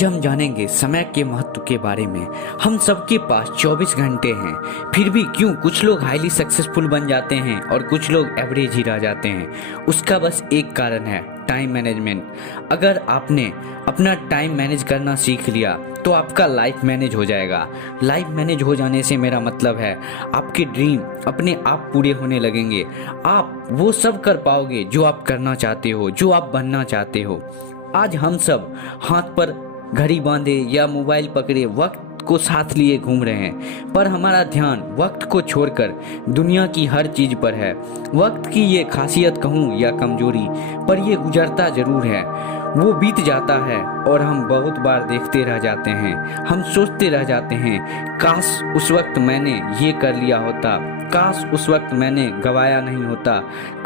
आज हम जानेंगे समय के महत्व के बारे में। हम सबके पास 24 घंटे हैं, फिर भी क्यों कुछ लोग हाईली सक्सेसफुल बन जाते हैं और कुछ लोग एवरेज ही रह जाते हैं। उसका बस एक कारण है, टाइम मैनेजमेंट। अगर आपने अपना टाइम मैनेज करना सीख लिया तो आपका लाइफ मैनेज हो जाएगा। लाइफ मैनेज हो जाने से मेरा मतलब है आपके ड्रीम अपने आप पूरे होने लगेंगे। आप वो सब कर पाओगे जो आप करना चाहते हो, जो आप बनना चाहते हो। आज हम सब हाथ पर घड़ी बांधे या मोबाइल पकड़े वक्त को साथ लिए घूम रहे हैं, पर हमारा ध्यान वक्त को छोड़कर दुनिया की हर चीज पर है। वक्त की ये खासियत कहूँ या कमजोरी, पर ये गुजरता जरूर है। वो बीत जाता है और हम बहुत बार देखते रह जाते हैं। हम सोचते रह जाते हैं, काश उस वक्त मैंने ये कर लिया होता, काश उस वक्त मैंने गवाया नहीं होता,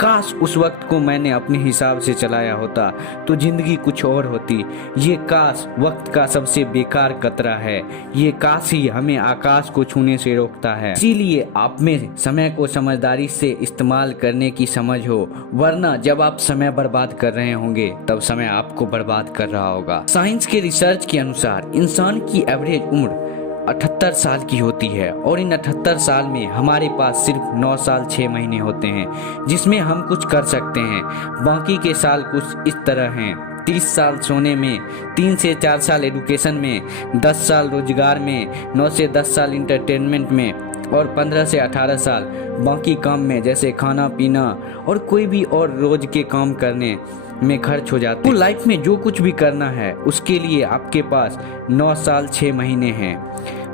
काश उस वक्त को मैंने अपने हिसाब से चलाया होता तो जिंदगी कुछ और होती। ये काश वक्त का सबसे बेकार कतरा है। ये काश ही हमें आकाश को छूने से रोकता है। इसीलिए आप में समय को समझदारी से इस्तेमाल करने की समझ हो, वरना जब आप समय बर्बाद कर रहे होंगे तब समय आपको बर्बाद कर रहा होगा। साइंस के रिसर्च के अनुसार इंसान की एवरेज उम्र 78 साल की होती है और इन 78 साल में हमारे पास सिर्फ 9 साल 6 महीने होते हैं जिसमें हम कुछ कर सकते हैं। बाकी के साल कुछ इस तरह हैं: 30 साल सोने में, 3 से 4 साल एजुकेशन में, 10 साल रोजगार में, 9 से 10 साल इंटरटेनमेंट में और 15 से 18 साल बाकी काम में, जैसे खाना पीना और कोई भी और रोज के काम करने में खर्च हो जाते हैं। तो लाइफ में जो कुछ भी करना है उसके लिए आपके पास 9 साल 6 महीने हैं।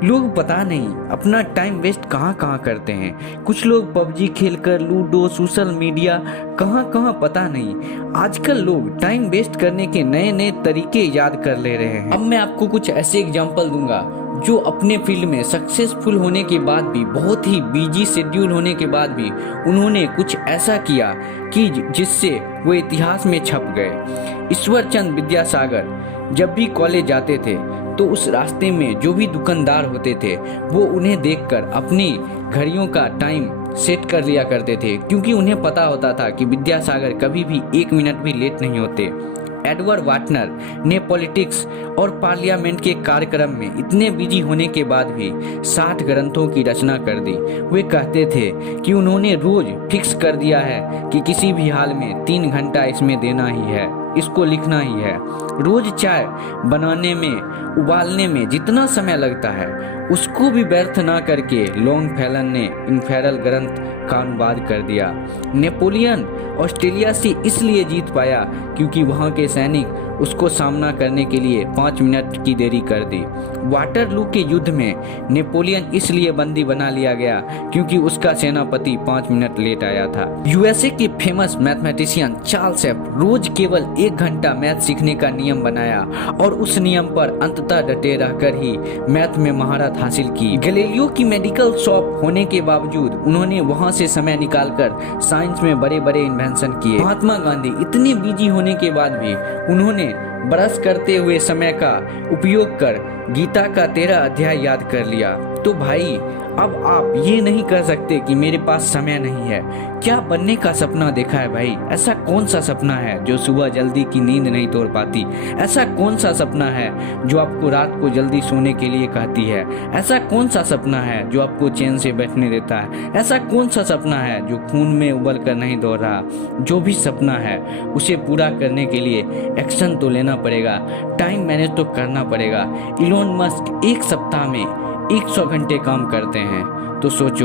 लोग पता नहीं अपना टाइम वेस्ट कहाँ कहाँ करते हैं। कुछ लोग पबजी खेलकर, लूडो, सोशल मीडिया, कहाँ कहाँ पता नहीं। आजकल लोग टाइम वेस्ट करने के नए नए तरीके याद कर ले रहे हैं। अब मैं आपको कुछ ऐसे एग्जांपल दूंगा जो अपने फील्ड में सक्सेसफुल होने के बाद भी, बहुत ही बिजी शेड्यूल होने के बाद भी उन्होंने कुछ ऐसा किया कि जिससे वो इतिहास में छप गए। ईश्वर चंद्र विद्यासागर जब भी कॉलेज जाते थे तो उस रास्ते में जो भी दुकानदार होते थे वो उन्हें देखकर अपनी घड़ियों का टाइम सेट कर लिया करते थे, क्योंकि उन्हें पता होता था कि विद्यासागर कभी भी 1 मिनट भी लेट नहीं होते। एडवर्ड वाटनर ने पॉलिटिक्स और पार्लियामेंट के कार्यक्रम में इतने बिजी होने के बाद भी 60 ग्रंथों की रचना कर दी। वे कहते थे कि उन्होंने रोज फिक्स कर दिया है कि किसी भी हाल में 3 घंटा इसमें देना ही है, इसको लिखना ही है। रोज चाय बनाने में, उबालने में जितना समय लगता है उसको भी व्यर्थ ना करके लॉन्गफेलन ने इन्फेरल ग्रंथ का अनुवाद कर दिया। नेपोलियन ऑस्ट्रेलिया से इसलिए जीत पाया क्योंकि वहां के सैनिक उसको सामना करने के लिए 5 मिनट की देरी कर दी। वाटरलू के युद्ध में नेपोलियन इसलिए बंदी बना लिया गया क्योंकि उसका सेनापति 5 मिनट लेट आया था। यूएसए के फेमस मैथमेटिशियन चार्ल्स एफ रोज केवल 1 घंटा मैथ सीखने का नियम बनाया और उस नियम पर अंततः डटे रहकर ही मैथ में महारत हासिल की। गैलीलियो की मेडिकल शॉप होने के बावजूद उन्होंने वहां से समय निकालकर साइंस में बड़े बड़े इन्वेंशन किए। महात्मा गांधी इतने बिजी होने के बाद भी उन्होंने ब्रश करते हुए समय का उपयोग कर गीता का 13 अध्याय याद कर लिया। तो भाई अब आप ये नहीं कर सकते कि मेरे पास समय नहीं है। क्या बनने का सपना देखा है भाई? ऐसा कौन सा सपना है जो सुबह जल्दी की नींद नहीं तोड़ पाती? ऐसा कौन सा सपना है जो आपको रात को जल्दी सोने के लिए कहती है? ऐसा कौन सा सपना है जो आपको चैन से बैठने देता है? ऐसा कौन सा सपना है जो खून में उबल कर नहीं दौड़ रहा? जो भी सपना है उसे पूरा करने के लिए एक्शन तो लेना पड़ेगा, टाइम मैनेज तो करना पड़ेगा। इलोन मस्क एक सप्ताह में 100 घंटे काम करते हैं, तो सोचो